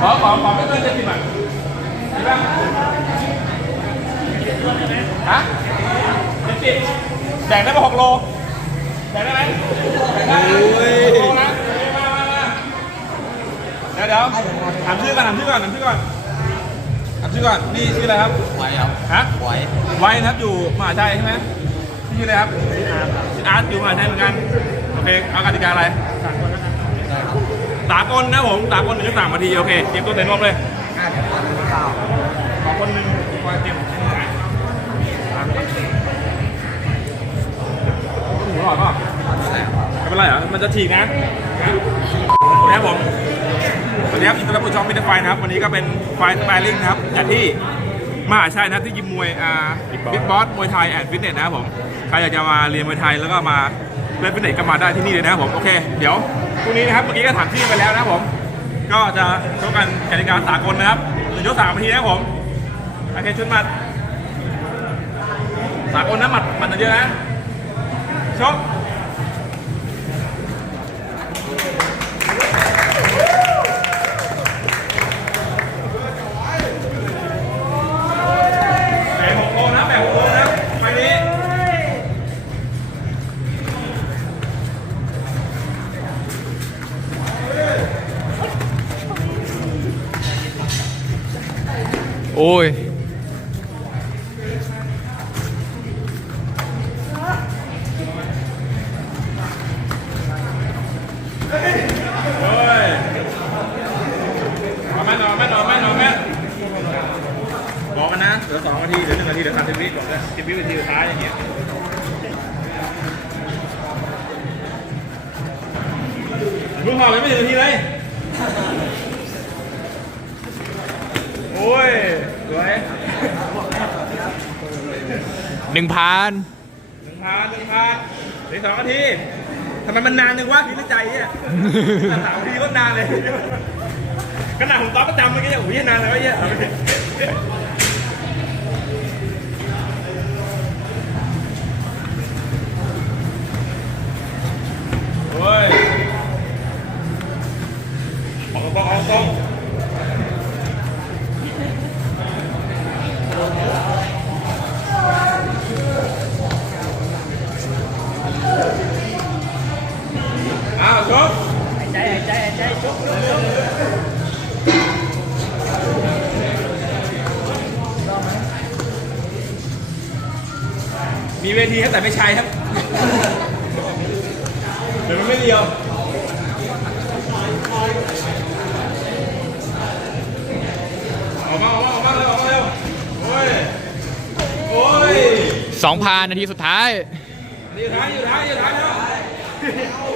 ขอขอขอไม่เกินเจ็ดสิบบาทดีป่ะฮะเจ็ดสิบแบ่งได้ปะหกโลแบ่งได้ไหมแบ่งได้นะหกโลนะมามามาเดี๋ยวเดี๋ยวถามชื่อก่อนถามชื่อก่อนถามชื่อก่อนถามชื่อก่อนนี่ชื่ออะไรครับไหวครับฮะไหวไว้นะครับอยู่มหาชัยใช่ไหมชื่ออะไรครับอาร์ตอยู่มหาชัยเหมือนกันโอเคเอากติกาอะไร สากลนะผมสากลหนึ่งสามนาทีโอเคเตรียมตัวเต็มรอบเลยห้าสิบสามสิบเก้าขอคนหนึ่งคอยเตรียมหมูอร่อยเปล่ะไม่เป็นไรเหรอมันจะฉีกนะนะครับผมสวัสดีครับยินดีต้อนรับผู้ชมมิตรไฟนะครับ วันนี้ก็เป็นไฟสไตลิ่งนะครับจัดที่มหาชัยนะครับที่ยิมมวยอ่าบิ๊กบอสมวยไทยแอนด์ฟิตเนสนะครับผม ใครอยากจะมาเรียนมวยไทยแล้วก็มา เล่นฟิตเนสก็มาได้ที่นี่เลยนะครับผมโอเค เดี๋ยวพรุ่งนี้นะครับเมื่อกี้ก็ถามที่ไปแล้วนะครับผม ก็จะชกกันกติกาสากลนะครับหนึ่งยกสามนาทีนะครับผมโอเคชุดหมัดสากลนะหมัดหมัดเยอะนะชก โอ้ยเฮ้ยนอนไหมนอนไหมนอนไหมนอนบอกกันนะ เหลือสองนาทีเหลือหนึ่งนาทีเหลือสามสิบวิบอกเลยสิบวินาทีสุดท้ายอย่างเงี้ยเพิ่งพอไปไม่ถึงนาทีเลย โอ้ย สวย หนึ่งพันหนึ่งพันหนึ่งพันเหลือสองนาทีทำไมมันนานจังวะคิดในใจเนี่ยสามนาทีก็นานเลยขนาดผมตอบประจำเมื่อกี้เนี่ยโอ้ยนานแล้วเนี่ยเอาไปดิโอ้ยออกตรง ออกตรงอ้าวชกใจใจใจชุบมีเวทีครับแต่ไม่ใช้ครับเดี๋ยวมันไม่เรียวออกมาออกมาออกมาเร็วออกมาเร็วโอ้ยโอ้ยสองพันนาทีสุดท้าย อยู่ท้ายอยู่ท้ายอยู่ท้ายแล้ว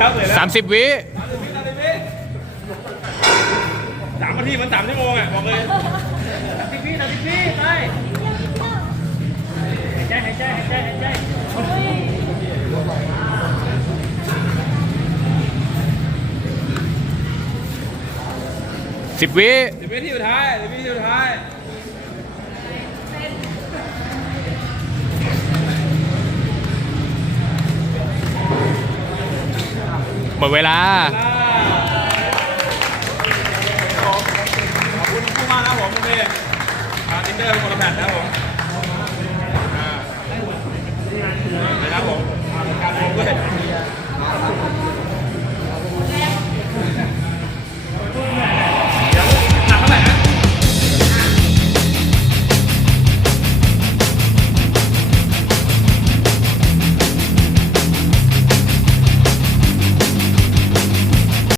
ครับเลยแล้วสามสิบวิสามนาทีมันสามชั่วโมงอะบอกเลยสิบวินาทีพี่ไปหายใจหายใจหายใจหายใจสิบวิสิบวินาทีสุดท้ายสิบวินาทีสุดท้าย หมดเวลา ขอบคุณผู้มากนะครับผมโอเคอาทินเดอร์คนละแผ่นนะครับผม